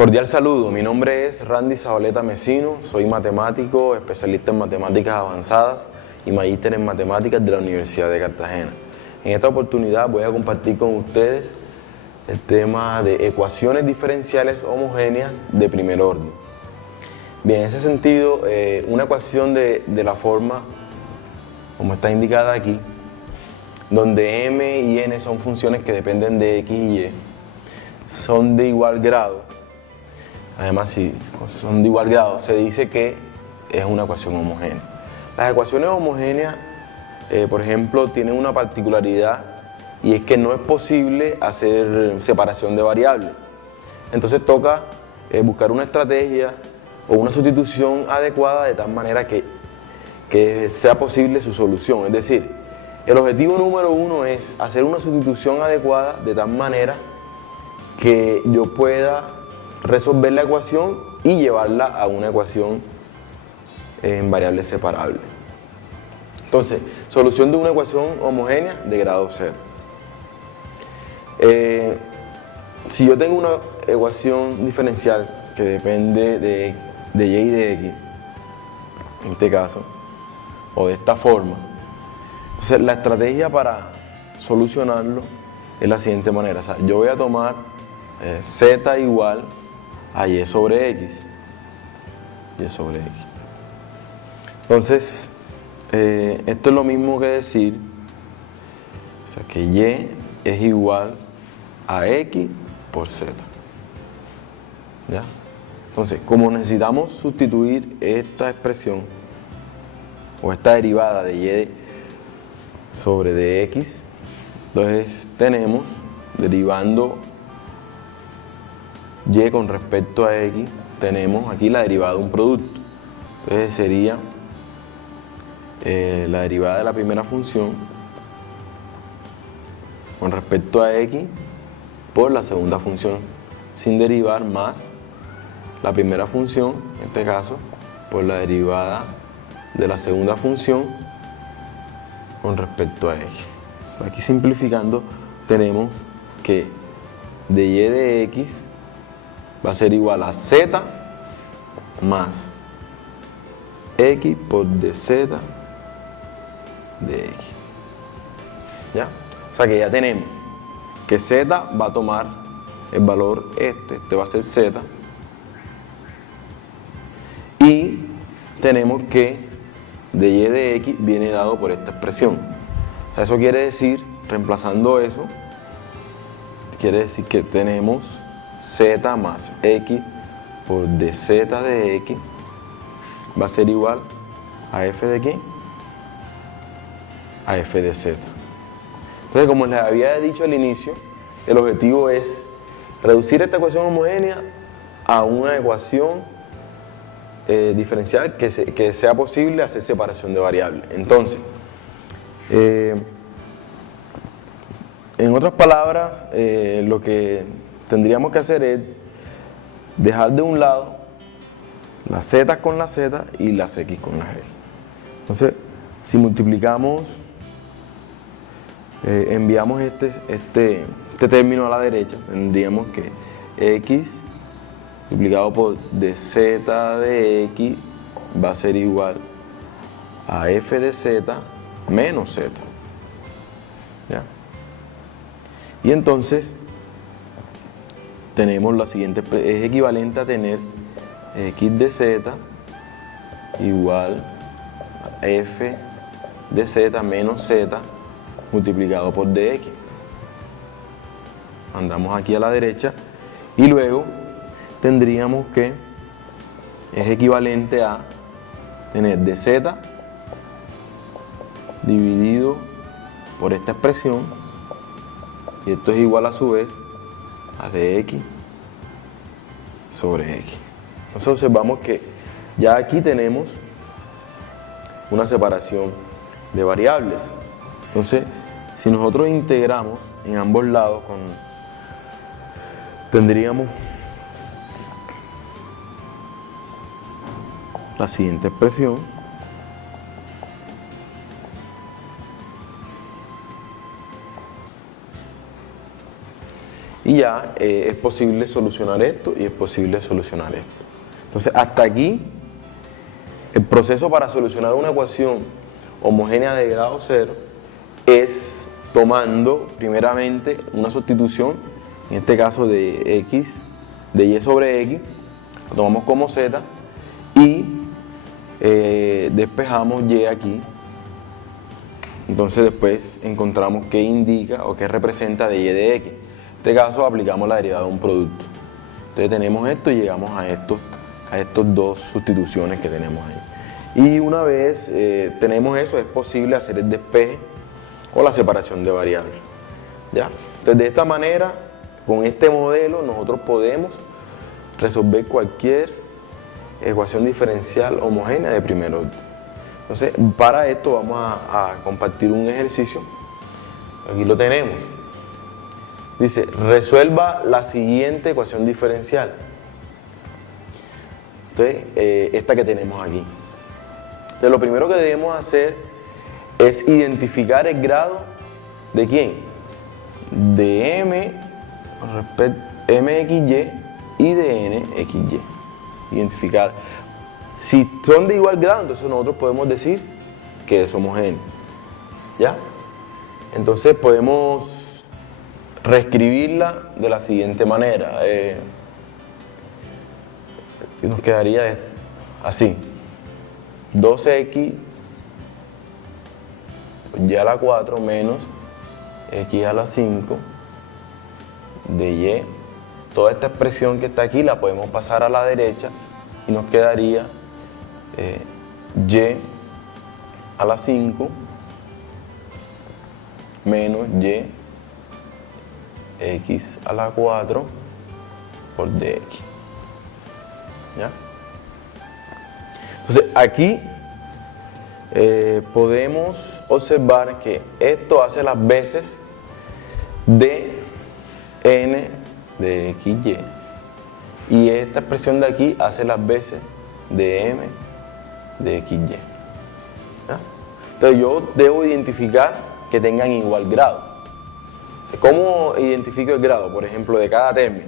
Cordial saludo, mi nombre es Randy Zabaleta Mesino, soy matemático, especialista en matemáticas avanzadas y magíster en matemáticas de la Universidad de Cartagena. En esta oportunidad voy a compartir con ustedes el tema de ecuaciones diferenciales homogéneas de primer orden. Bien, en ese sentido, una ecuación de la forma como está indicada aquí, donde m y n son funciones que dependen de x y y, son de igual grado. Además, si son de igual grado, se dice que es una ecuación homogénea. Las ecuaciones homogéneas, por ejemplo, tienen una particularidad y es que no es posible hacer separación de variables. Entonces toca buscar una estrategia o una sustitución adecuada de tal manera que sea posible su solución. Es decir, el objetivo número uno es hacer una sustitución adecuada de tal manera que yo pueda resolver la ecuación y llevarla a una ecuación en variables separables. Entonces, solución de una ecuación homogénea de grado 0. Si yo tengo una ecuación diferencial que depende de y y de x, en este caso, o de esta forma, entonces la estrategia para solucionarlo es la siguiente manera. O sea, yo voy a tomar z igual a y sobre x. Y sobre x. Entonces, esto es lo mismo que decir, o sea, que y es igual a x por z. ¿Ya? Entonces, como necesitamos sustituir esta expresión o esta derivada de y sobre dx, entonces tenemos, derivando y con respecto a x, tenemos aquí la derivada de un producto. Entonces sería la derivada de la primera función con respecto a x por la segunda función sin derivar, más la primera función, en este caso, por la derivada de la segunda función con respecto a x. Aquí simplificando tenemos que de y de x va a ser igual a z más x por dz de x. ¿Ya? O sea que ya tenemos que z va a tomar el valor este va a ser z, y tenemos que de y de x viene dado por esta expresión. O sea, eso quiere decir, reemplazando eso, quiere decir que tenemos z más x por dz de x va a ser igual a f de qué? A f de z. Entonces, como les había dicho al inicio, el objetivo es reducir esta ecuación homogénea a una ecuación diferencial que sea posible hacer separación de variables. Entonces, en otras palabras, lo que tendríamos que hacer es dejar de un lado las z con las z y las x con las x. Entonces, si multiplicamos, enviamos este término a la derecha, tendríamos que x multiplicado por dz de x va a ser igual a f de z menos z. ¿Ya? Y entonces tenemos la siguiente, es equivalente a tener x de z igual a f de z menos z multiplicado por dx. Andamos aquí a la derecha y luego tendríamos que es equivalente a tener dz dividido por esta expresión, y esto es igual a su vez a dx sobre x. Entonces observamos que ya aquí tenemos una separación de variables. Entonces, si nosotros integramos en ambos lados, tendríamos la siguiente expresión, Y ya es posible solucionar esto y es posible solucionar esto. Entonces, hasta aquí, el proceso para solucionar una ecuación homogénea de grado cero es tomando primeramente una sustitución, en este caso de x, de y sobre x, lo tomamos como z y despejamos y aquí. Entonces después encontramos qué indica o qué representa de y de x. En este caso aplicamos la derivada de un producto. Entonces tenemos esto y llegamos a estos dos sustituciones que tenemos ahí. Y una vez tenemos eso, es posible hacer el despeje o la separación de variables. ¿Ya? Entonces de esta manera, con este modelo, nosotros podemos resolver cualquier ecuación diferencial homogénea de primer orden. Entonces, para esto vamos a compartir un ejercicio. Aquí lo tenemos. Dice, resuelva la siguiente ecuación diferencial. Entonces, esta que tenemos aquí. Entonces, lo primero que debemos hacer es identificar el grado de ¿quién? De m, mxy y de nxy. Identificar. Si son de igual grado, entonces nosotros podemos decir que es homogéneo. ¿Ya? Entonces podemos reescribirla de la siguiente manera. Nos quedaría así. 12x y a la 4 menos x a la 5 de y. Toda esta expresión que está aquí la podemos pasar a la derecha y nos quedaría y a la 5 menos y x a la 4 por dx. ¿Ya? Entonces aquí podemos observar que esto hace las veces de n de xy y esta expresión de aquí hace las veces de m de xy. ¿Ya? Entonces yo debo identificar que tengan igual grado. ¿Cómo identifico el grado? Por ejemplo, de cada término.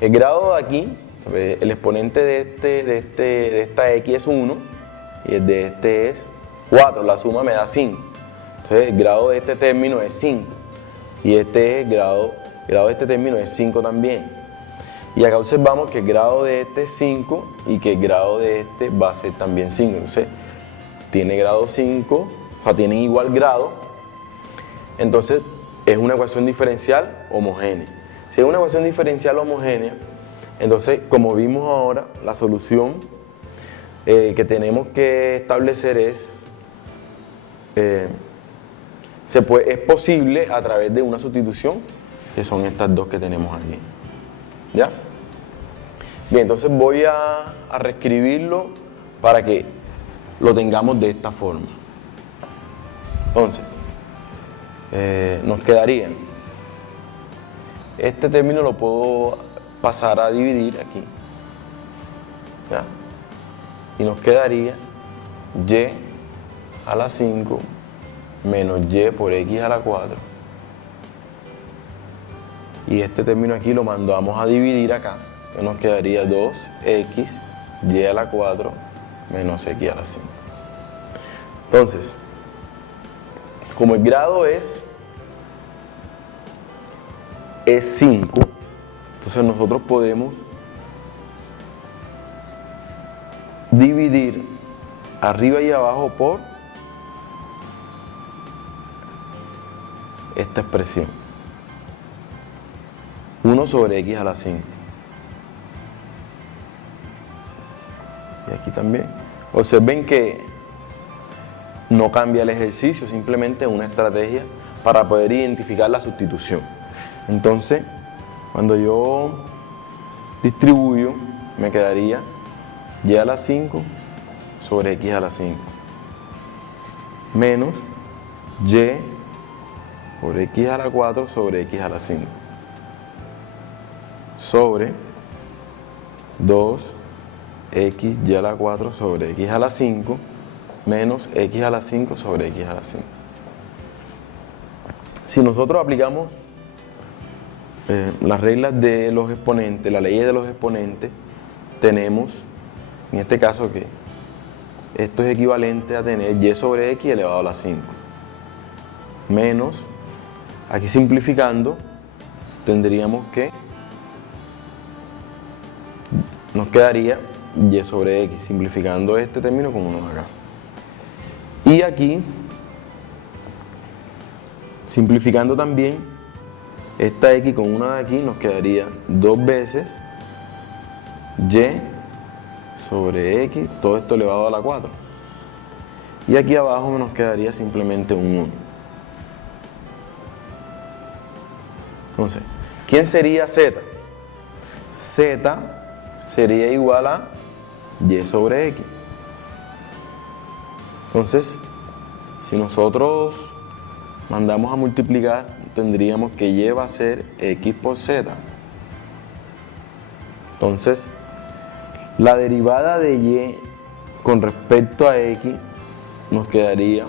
El grado de aquí, el exponente de esta x es 1 y el de este es 4, la suma me da 5. Entonces el grado de este término es 5 y este es el grado de este término es 5 también. Y acá observamos que el grado de este es 5 y que el grado de este va a ser también 5. Entonces, tiene grado 5, o sea, tienen igual grado. Entonces, es una ecuación diferencial homogénea. Si es una ecuación diferencial homogénea, entonces, como vimos ahora, la solución que tenemos que establecer es posible a través de una sustitución, que son estas dos que tenemos aquí. ¿Ya? Bien, entonces voy a reescribirlo para que lo tengamos de esta forma. Entonces, nos quedaría, este término lo puedo pasar a dividir aquí. ¿Ya? Y nos quedaría y a la 5 menos y por x a la 4. Y este término aquí lo mandamos a dividir acá. Entonces nos quedaría 2x y a la 4 menos x a la 5. Entonces, como el grado es 5, entonces nosotros podemos dividir arriba y abajo por esta expresión. 1 sobre x a la 5. Y aquí también. Observen que no cambia el ejercicio, simplemente una estrategia para poder identificar la sustitución. Entonces, cuando yo distribuyo, me quedaría y a la 5 sobre x a la 5 menos y por x a la 4 sobre x a la 5 sobre 2x y a la 4 sobre x a la 5 menos x a la 5 sobre x a la 5. Si nosotros aplicamos las reglas de los exponentes, las leyes de los exponentes, tenemos en este caso que esto es equivalente a tener y sobre x elevado a la 5 menos, aquí simplificando tendríamos que nos quedaría y sobre x, simplificando este término con 1 acá. Y aquí, simplificando también, esta x con 1 de aquí nos quedaría 2 veces y sobre x, todo esto elevado a la 4. Y aquí abajo nos quedaría simplemente un 1. Entonces, ¿quién sería z? Z sería igual a y sobre x. Entonces, si nosotros mandamos a multiplicar, tendríamos que y va a ser x por z. Entonces, la derivada de y con respecto a x nos quedaría,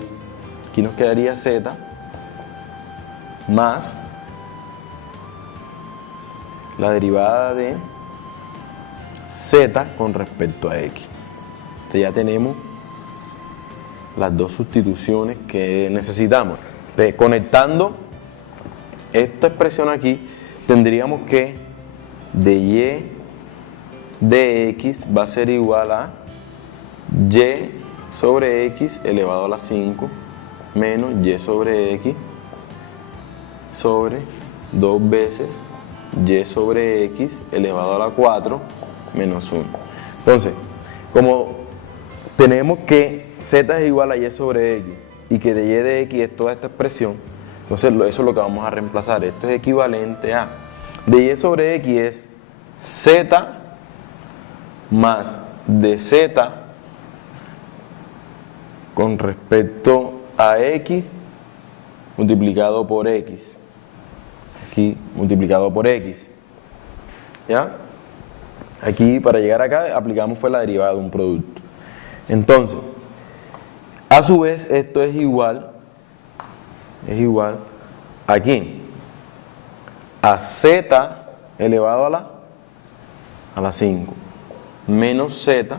aquí nos quedaría z más la derivada de z con respecto a x. Entonces ya tenemos las dos sustituciones que necesitamos. Entonces, conectando esta expresión aquí, tendríamos que de y de x va a ser igual a y sobre x elevado a la 5 menos y sobre x sobre 2 veces y sobre x elevado a la 4 menos 1. Entonces, como tenemos que z es igual a y sobre x y que de y de x es toda esta expresión, entonces eso es lo que vamos a reemplazar. Esto es equivalente a de y sobre x es z más de z con respecto a x multiplicado por x. Aquí multiplicado por x. ¿Ya? Aquí para llegar acá aplicamos fue la derivada de un producto. Entonces, a su vez esto es igual ¿a quién? A z elevado a la 5 menos z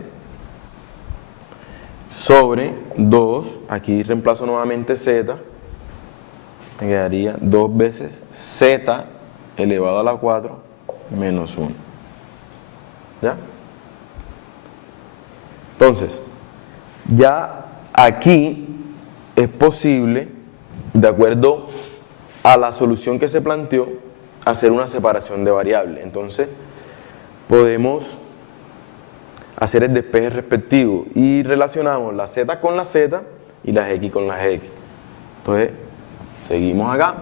sobre 2, aquí reemplazo nuevamente z, me quedaría 2 veces z elevado a la 4 menos 1. ¿Ya? Entonces, ya aquí es posible, de acuerdo a la solución que se planteó, hacer una separación de variables. Entonces, podemos hacer el despeje respectivo y relacionamos las z con las z y las x con las x. Entonces, seguimos acá.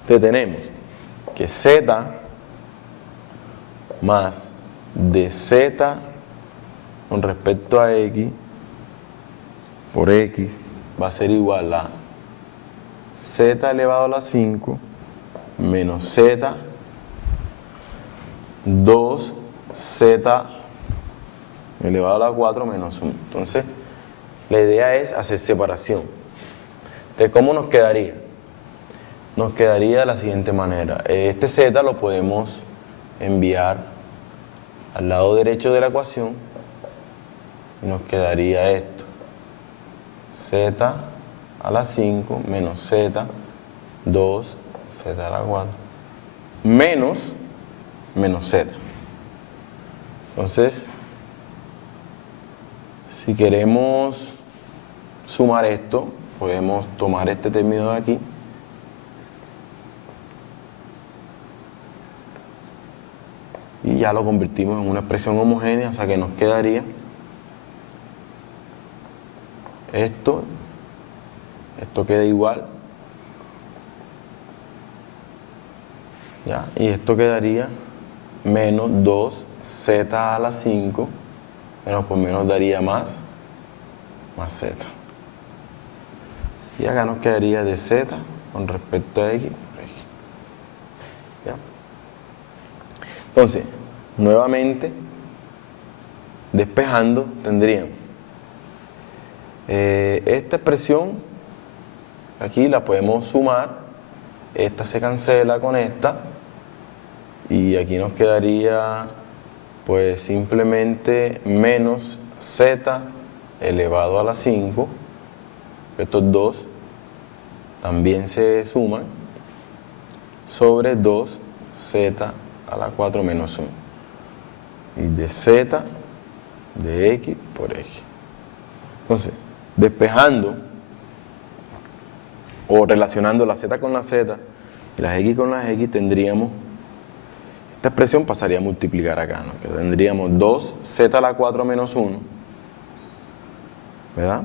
Entonces tenemos que z más de z con respecto a x por x va a ser igual a z elevado a la 5 menos z 2z elevado a la 4 menos 1. Entonces, la idea es hacer separación. Entonces, ¿cómo nos quedaría? Nos quedaría de la siguiente manera. Este z lo podemos enviar al lado derecho de la ecuación y nos quedaría esto. Z a la 5 menos z 2 z a la 4 menos z. Entonces, si queremos sumar esto, podemos tomar este término de aquí y ya lo convertimos en una expresión homogénea, o sea que nos quedaría esto queda igual, ¿ya? Y esto quedaría menos 2z a la 5, menos por menos daría más z. Y acá nos quedaría de z con respecto a x por x. ¿Ya? Entonces, nuevamente, despejando tendríamos esta expresión, aquí la podemos sumar, esta se cancela con esta, y aquí nos quedaría pues simplemente menos z elevado a la 5, estos dos también se suman, sobre 2z a la 4 menos 1, y de z de x por x. Entonces, despejando o relacionando la z con la z y las x con las x, tendríamos, esta expresión pasaría a multiplicar acá, ¿no? Que tendríamos 2z a la 4 menos 1, ¿verdad?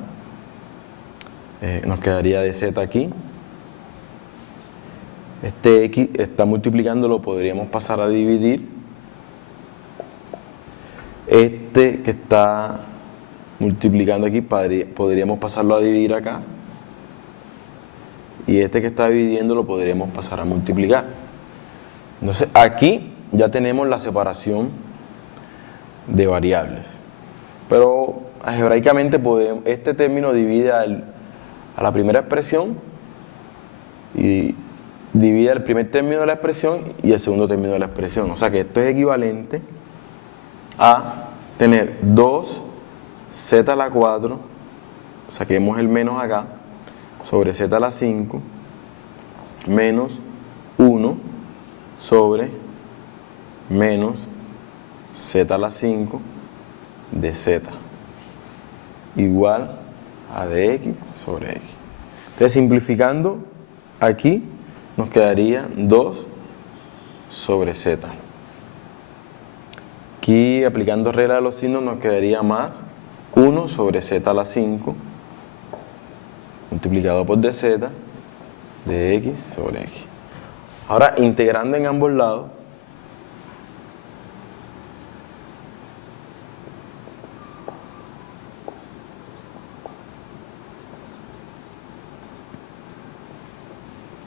Nos quedaría de z aquí. Este x está multiplicando, lo podríamos pasar a dividir. Este que está multiplicando aquí, podríamos pasarlo a dividir acá. Y este que está dividiendo lo podríamos pasar a multiplicar. Entonces aquí ya tenemos la separación de variables. Pero algebraicamente este término divide a la primera expresión y divide el primer término de la expresión y el segundo término de la expresión. O sea que esto es equivalente a tener 2z a la 4, saquemos el menos acá, sobre z a la 5, menos 1 sobre menos z a la 5 de z, igual a de x sobre x. Entonces, simplificando, aquí nos quedaría 2 sobre z. Aquí, aplicando regla de los signos, nos quedaría más 1 sobre z a la 5 multiplicado por dz de x sobre x. Ahora, integrando en ambos lados,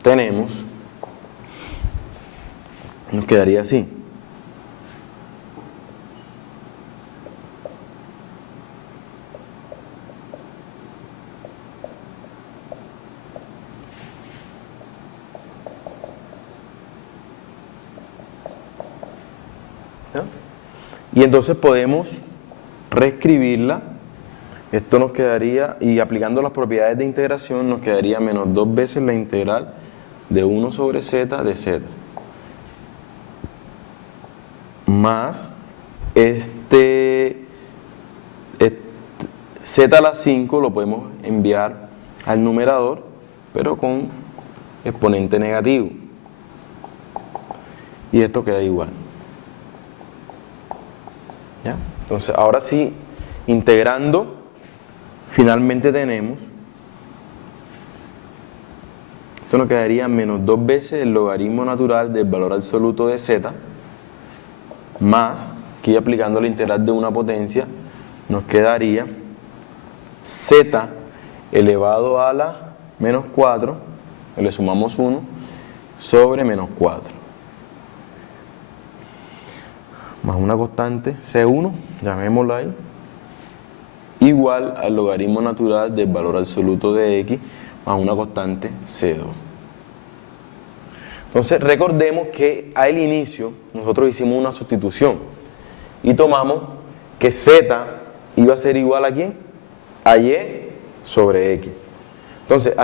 tenemos, nos quedaría así. ¿Ya? Y entonces podemos reescribirla. Esto nos quedaría, y aplicando las propiedades de integración, nos quedaría menos 2 veces la integral de 1 sobre z de z. Más z a la 5 lo podemos enviar al numerador, pero con exponente negativo. Y esto queda igual. ¿Ya? Entonces, ahora sí, integrando, finalmente tenemos, esto nos quedaría menos 2 veces el logaritmo natural del valor absoluto de z, más, aquí aplicando la integral de una potencia, nos quedaría z elevado a la menos 4, le sumamos 1, sobre menos 4. Más una constante C1, llamémosla ahí, igual al logaritmo natural del valor absoluto de x más una constante C2. Entonces recordemos que al inicio nosotros hicimos una sustitución y tomamos que z iba a ser igual a ¿quién? A y sobre x. Entonces,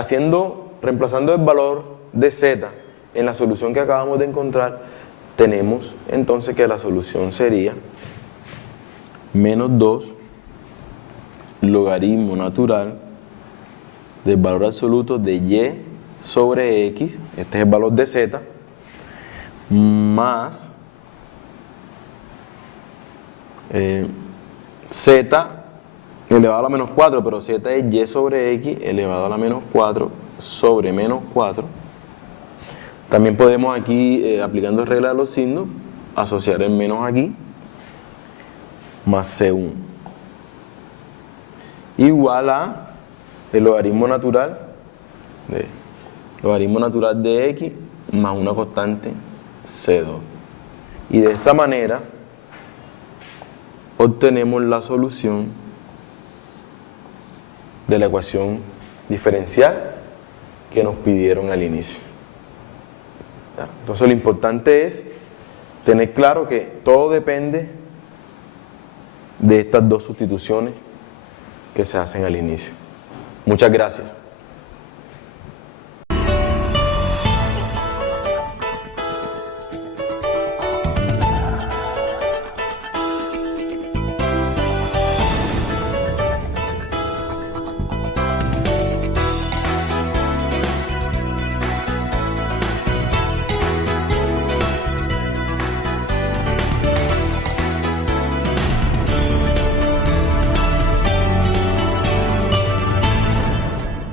reemplazando el valor de z en la solución que acabamos de encontrar, tenemos entonces que la solución sería menos 2 logaritmo natural del valor absoluto de y sobre x, este es el valor de z, más z elevado a la menos 4, pero z es y sobre x elevado a la menos 4 sobre menos 4. También podemos aquí, aplicando regla de los signos, asociar el menos aquí, más C1, igual a el logaritmo natural de x más una constante C2. Y de esta manera obtenemos la solución de la ecuación diferencial que nos pidieron al inicio. Entonces lo importante es tener claro que todo depende de estas dos sustituciones que se hacen al inicio. Muchas gracias.